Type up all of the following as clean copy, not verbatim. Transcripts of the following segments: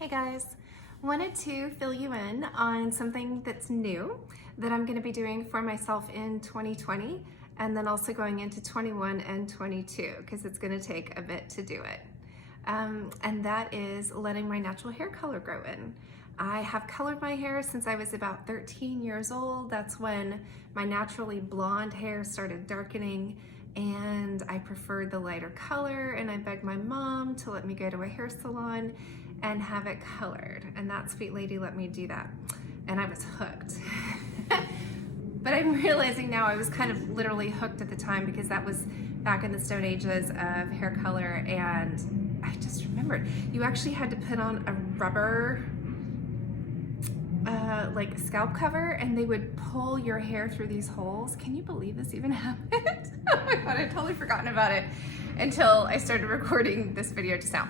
Hey guys, wanted to fill you in on something that's new that I'm going to be doing for myself in 2020 and then also going into 21 and 22 because it's going to take a bit to do it. And that is letting my natural hair color grow in. I have colored my hair since I was about 13 years old. That's when my naturally blonde hair started darkening and I preferred the lighter color, and I begged my mom to let me go to a hair salon and have it colored, and that sweet lady let me do that, and I was hooked. But I'm realizing now I was kind of literally hooked at the time because that was back in the stone ages of hair color, and I just remembered you actually had to put on a rubber like scalp cover, and they would pull your hair through these holes. Can you believe this even happened? Oh my god, I'd totally forgotten about it until I started recording this video just now.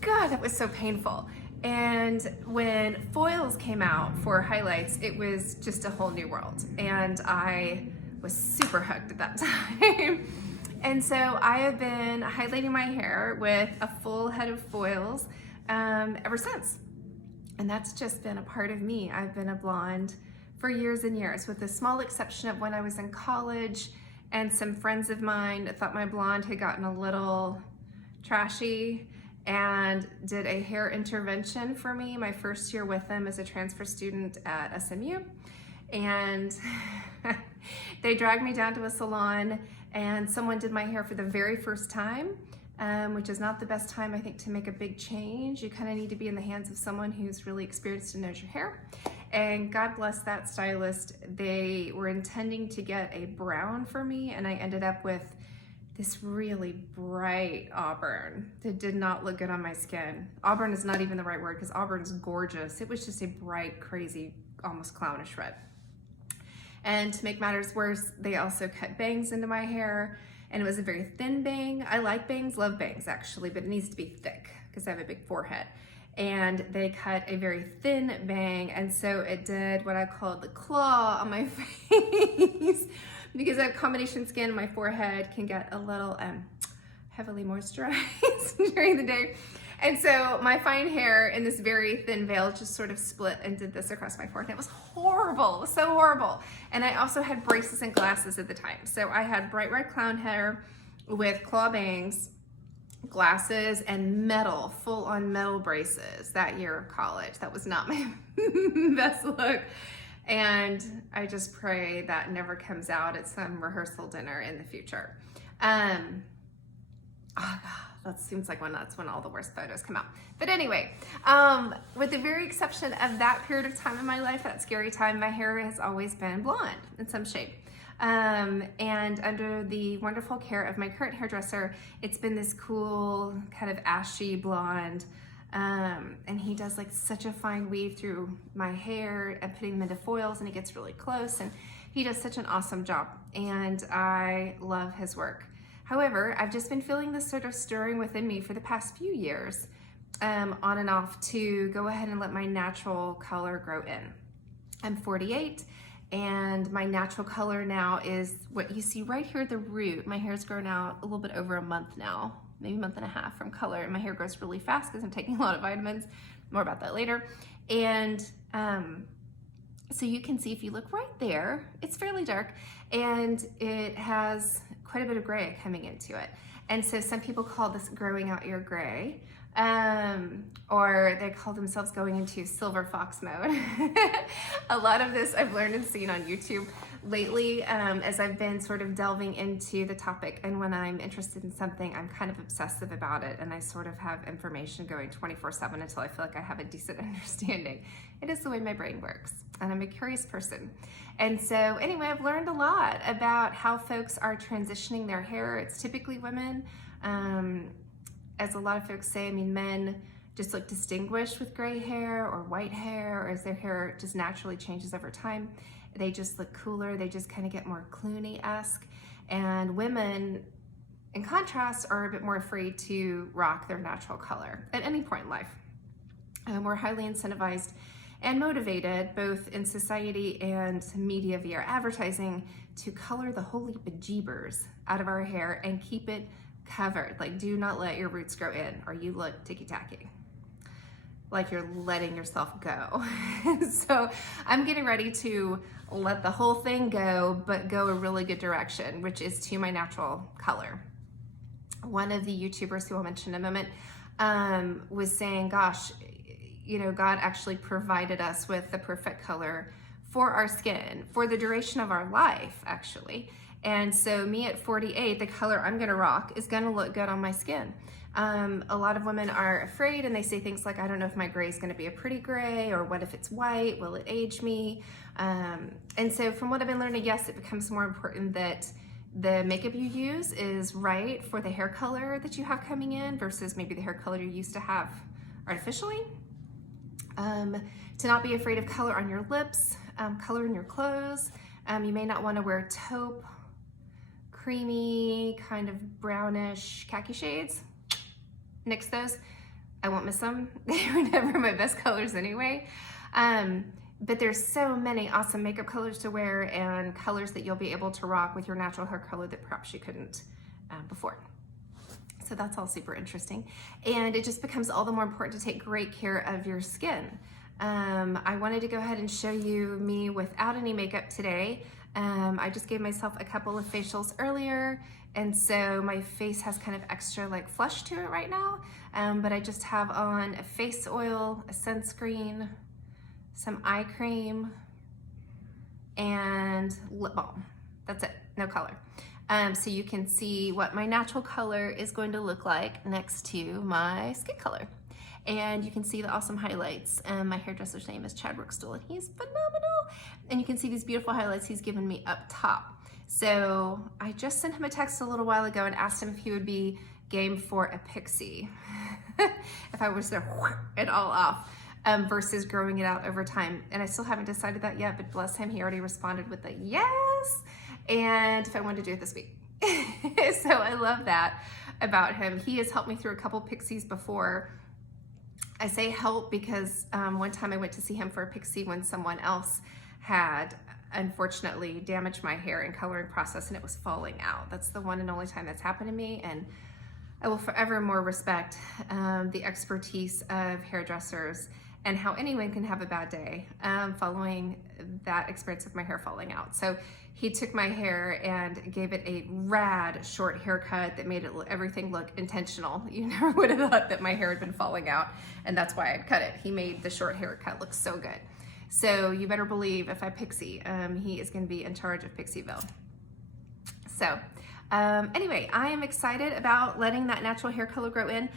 God, that was so painful. And when foils came out for highlights, it was just a whole new world. And I was super hooked at that time. And so I have been highlighting my hair with a full head of foils ever since. And that's just been a part of me. I've been a blonde for years and years, with the small exception of when I was in college and some friends of mine thought my blonde had gotten a little trashy and did a hair intervention for me my first year with them as a transfer student at SMU. And they dragged me down to a salon and someone did my hair for the very first time, which is not the best time, I think, to make a big change. You kind of need to be in the hands of someone who's really experienced and knows your hair. And God bless that stylist. They were intending to get a brown for me, and I ended up with this really bright auburn that did not look good on my skin. Auburn is not even the right word because auburn's gorgeous. It was just a bright, crazy, almost clownish red. And to make matters worse, they also cut bangs into my hair, and it was a very thin bang. I like bangs, love bangs actually, but it needs to be thick because I have a big forehead. And they cut a very thin bang, and so it did what I called the claw on my face because I have combination skin and my forehead can get a little heavily moisturized during the day. And so my fine hair in this very thin veil just sort of split and did this across my forehead. It was horrible, it was so horrible. And I also had braces and glasses at the time. So I had bright red clown hair with claw bangs, glasses, and metal, full-on metal braces that year of college. That was not my best look. And I just pray that never comes out at some rehearsal dinner in the future. Oh God, that seems like that's when all the worst photos come out. But anyway, with the very exception of that period of time in my life, that scary time, my hair has always been blonde in some shape. And under the wonderful care of my current hairdresser, it's been this cool kind of ashy blonde. And he does like such a fine weave through my hair and putting them into foils, and it gets really close, and he does such an awesome job, and I love his work. However, I've just been feeling this sort of stirring within me for the past few years, on and off, to go ahead and let my natural color grow in. I'm 48, and my natural color now is what you see right here at the root. My hair's grown out a little bit over a month now, maybe a month and a half from color, and my hair grows really fast because I'm taking a lot of vitamins. More about that later. And so you can see, if you look right there, it's fairly dark, and it has quite a bit of gray coming into it. And so some people call this growing out your gray, or they call themselves going into silver fox mode. A lot of this I've learned and seen on YouTube lately, as I've been sort of delving into the topic, and when I'm interested in something, I'm kind of obsessive about it, and I sort of have information going 24/7 until I feel like I have a decent understanding. It is the way my brain works, and I'm a curious person. And so anyway, I've learned a lot about how folks are transitioning their hair. It's typically women. As a lot of folks say, I mean, men just look distinguished with gray hair or white hair, or as their hair just naturally changes over time, they just look cooler. They just kind of get more Clooney-esque. And women, in contrast, are a bit more afraid to rock their natural color at any point in life. We're highly incentivized and motivated, both in society and media via advertising, to color the holy bejeebers out of our hair and keep it covered. Like, do not let your roots grow in or you look ticky-tacky. like you're letting yourself go. So I'm getting ready to let the whole thing go, but go a really good direction, which is to my natural color. One of the YouTubers who I'll mention in a moment was saying, gosh, you know, God actually provided us with the perfect color for our skin, for the duration of our life, actually. And so me at 48, the color I'm gonna rock is gonna look good on my skin. A lot of women are afraid and they say things like, I don't know if my gray is gonna be a pretty gray, or what if it's white, will it age me? And so from what I've been learning, yes, it becomes more important that the makeup you use is right for the hair color that you have coming in versus maybe the hair color you used to have artificially. To not be afraid of color on your lips, color in your clothes. You may not want to wear taupe, creamy, kind of brownish khaki shades. Nix those. I won't miss them. They were never my best colors anyway. But there's so many awesome makeup colors to wear and colors that you'll be able to rock with your natural hair color that perhaps you couldn't before. So that's all super interesting. And it just becomes all the more important to take great care of your skin. I wanted to go ahead and show you me without any makeup today. I just gave myself a couple of facials earlier, and so my face has kind of extra like flush to it right now. But I just have on a face oil, a sunscreen, some eye cream, and lip balm. That's it, no color. So you can see what my natural color is going to look like next to my skin color. And you can see the awesome highlights. My hairdresser's name is Chad Rookstool, and he's phenomenal. And you can see these beautiful highlights he's given me up top. So I just sent him a text a little while ago and asked him if he would be game for a pixie. If I was to it all off. Versus growing it out over time. And I still haven't decided that yet, but bless him, he already responded with a yes. And if I wanted to do it this week. So I love that about him. He has helped me through a couple pixies before. I say help because one time I went to see him for a pixie when someone else had unfortunately damaged my hair in coloring process and it was falling out. That's the one and only time that's happened to me. And I will forever more respect the expertise of hairdressers and how anyone can have a bad day following that experience of my hair falling out. So he took my hair and gave it a rad short haircut that made it everything look intentional. You never would have thought that my hair had been falling out, and that's why I'd cut it. He made the short haircut look so good. So you better believe if I pixie, he is gonna be in charge of Pixieville. So anyway, I am excited about letting that natural hair color grow in.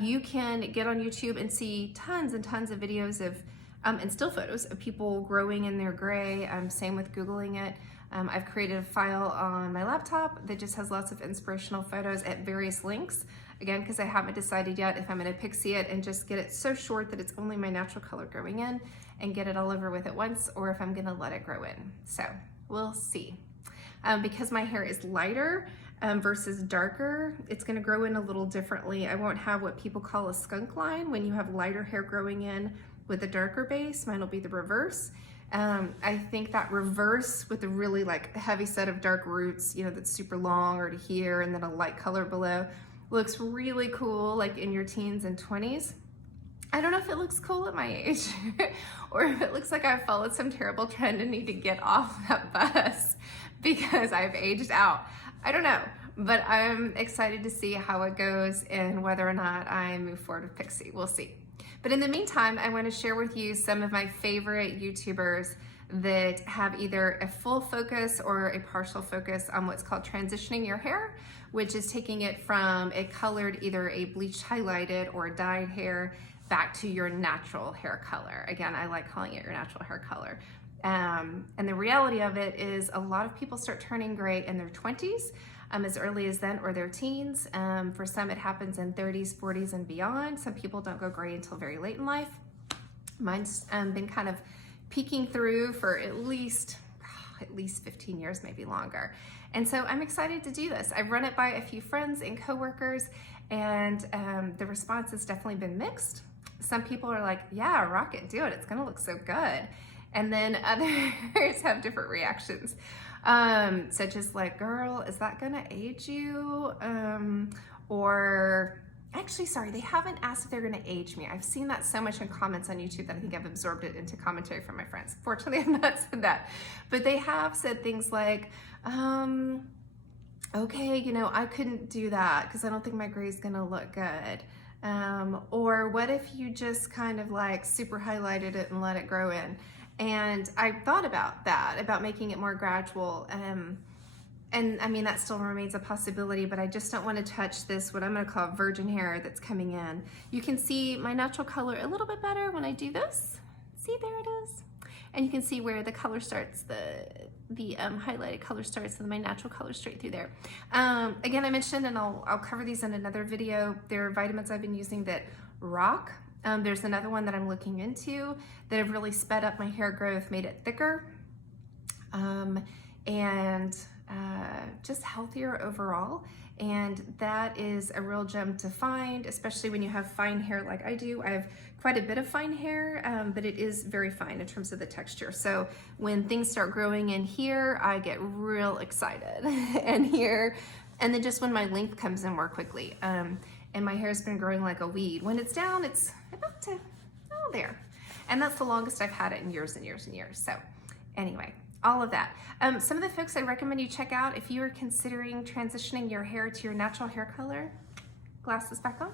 You can get on YouTube and see tons and tons of videos of and still photos of people growing in their gray. Same with Googling it. I've created a file on my laptop that just has lots of inspirational photos at various links. Again, because I haven't decided yet if I'm gonna pixie it and just get it so short that it's only my natural color growing in and get it all over with at once, or if I'm gonna let it grow in. So we'll see. Because my hair is lighter versus darker, it's gonna grow in a little differently. I won't have what people call a skunk line when you have lighter hair growing in with a darker base. Mine will be the reverse. I think that reverse with a really like heavy set of dark roots, you know, that's super long or to here and then a light color below, looks really cool like in your teens and 20s. I don't know if it looks cool at my age or if it looks like I've followed some terrible trend and need to get off that bus because I've aged out. I don't know, but I'm excited to see how it goes and whether or not I move forward with Pixie. We'll see. But in the meantime, I want to share with you some of my favorite YouTubers that have either a full focus or a partial focus on what's called transitioning your hair, which is taking it from a colored, either a bleached highlighted or dyed hair back to your natural hair color. Again, I like calling it your natural hair color. And the reality of it is a lot of people start turning gray in their 20s, as early as then, or their teens. For some, it happens in 30s, 40s, and beyond. Some people don't go gray until very late in life. Mine's been kind of peeking through for at least 15 years, maybe longer. And so I'm excited to do this. I've run it by a few friends and coworkers, and the response has definitely been mixed. Some people are like, yeah, rock it, do it. It's gonna look so good. And then others have different reactions. Such as like, girl, is that gonna age you? Or Actually, sorry, they haven't asked if they're gonna age me. I've seen that so much in comments on YouTube that I think I've absorbed it into commentary from my friends. Fortunately, I've not said that. But they have said things like, okay, you know, I couldn't do that because I don't think my gray is gonna look good. Or what if you just kind of like super highlighted it and let it grow in? And I thought about that, about making it more gradual. And I mean, that still remains a possibility, but I just don't want to touch this, what I'm going to call virgin hair that's coming in. You can see my natural color a little bit better when I do this. See, there it is. And you can see where the color starts, the highlighted color starts, and my natural color straight through there. Again, I mentioned, and I'll cover these in another video, there are vitamins I've been using that rock. There's another one that I'm looking into that have really sped up my hair growth, made it thicker, and just healthier overall. And that is a real gem to find, especially when you have fine hair like I do. I have quite a bit of fine hair, but it is very fine in terms of the texture. So when things start growing in here, I get real excited and here, and then just when my length comes in more quickly. And my hair's been growing like a weed. When it's down, it's about to, oh, there. And that's the longest I've had it in years and years and years. So anyway, all of that. Some of the folks I recommend you check out if you are considering transitioning your hair to your natural hair color, glasses back on,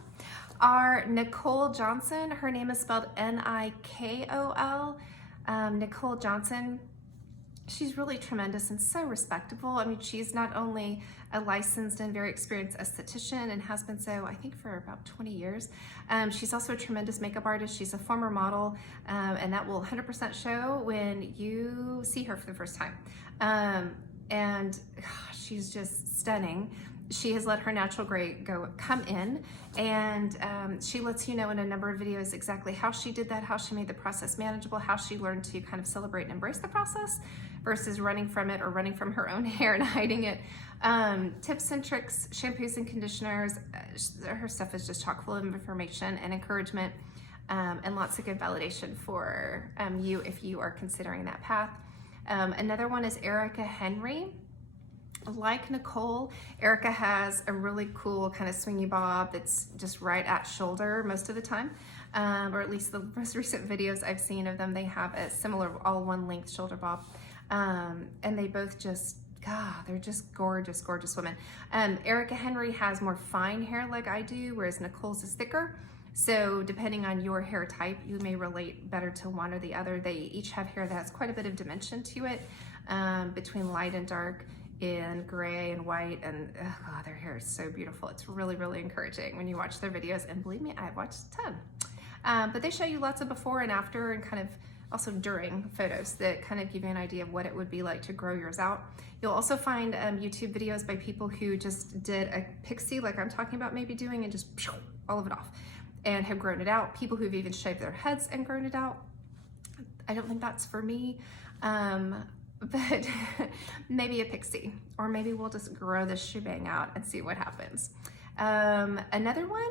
are Nicole Johnson. Her name is spelled Nikol. Nicole Johnson. She's really tremendous and so respectable. I mean, she's not only a licensed and very experienced esthetician and has been so, I think, for about 20 years. She's also a tremendous makeup artist. She's a former model, and that will 100% show when you see her for the first time. And gosh, she's just stunning. She has let her natural gray come in, and she lets you know in a number of videos exactly how she did that, how she made the process manageable, how she learned to kind of celebrate and embrace the process versus running from it or running from her own hair and hiding it. Tips and tricks, shampoos and conditioners. Her stuff is just chock full of information and encouragement, and lots of good validation for you if you are considering that path. Another one is Erica Henry. Like Nicole, Erica has a really cool kind of swingy bob that's just right at shoulder most of the time, or at least the most recent videos I've seen of them, they have a similar all one length shoulder bob, and they both just, God, they're just gorgeous, gorgeous women. Erica Henry has more fine hair like I do, whereas Nicole's is thicker. So depending on your hair type, you may relate better to one or the other. They each have hair that has quite a bit of dimension to it, between light and dark, in gray and white, and oh God, their hair is so beautiful. It's really, really encouraging when you watch their videos, and believe me, I've watched a ton. But they show you lots of before and after, and kind of also during photos that kind of give you an idea of what it would be like to grow yours out. You'll also find YouTube videos by people who just did a pixie like I'm talking about maybe doing, and just all of it off and have grown it out. People who've even shaved their heads and grown it out. I don't think that's for me. But maybe a pixie, or maybe we'll just grow this shebang out and see what happens. Another one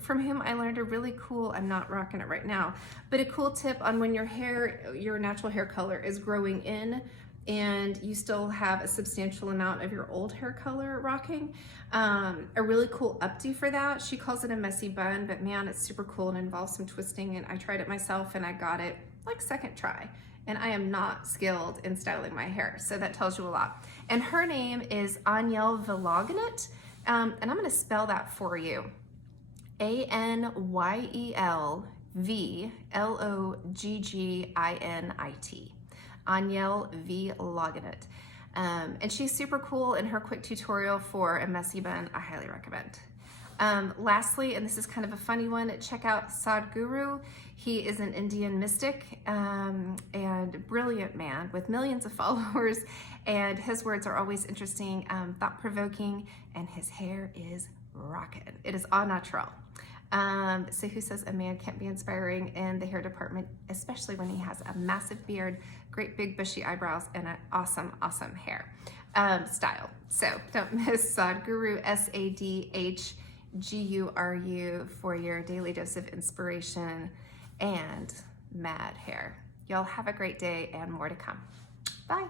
from whom I learned a really cool, I'm not rocking it right now, but a cool tip on when your hair, your natural hair color is growing in and you still have a substantial amount of your old hair color rocking. A really cool updo for that. She calls it a messy bun, but man, it's super cool and involves some twisting, and I tried it myself and I got it like second try. And I am not skilled in styling my hair, so that tells you a lot. And her name is Ive Learned, and I'm gonna spell that for you. Anyelvloggit. Ive V. Learned. And she's super cool, and her quick tutorial for a messy bun, I highly recommend. Lastly, and this is kind of a funny one, check out Sadhguru. He is an Indian mystic and brilliant man with millions of followers, and his words are always interesting, thought-provoking, and his hair is rockin'. It is au naturel. So who says a man can't be inspiring in the hair department, especially when he has a massive beard, great big bushy eyebrows, and an awesome, awesome hair style. So don't miss Sadhguru, SADHGURU, for your daily dose of inspiration and mad hair. Y'all have a great day, and more to come. Bye.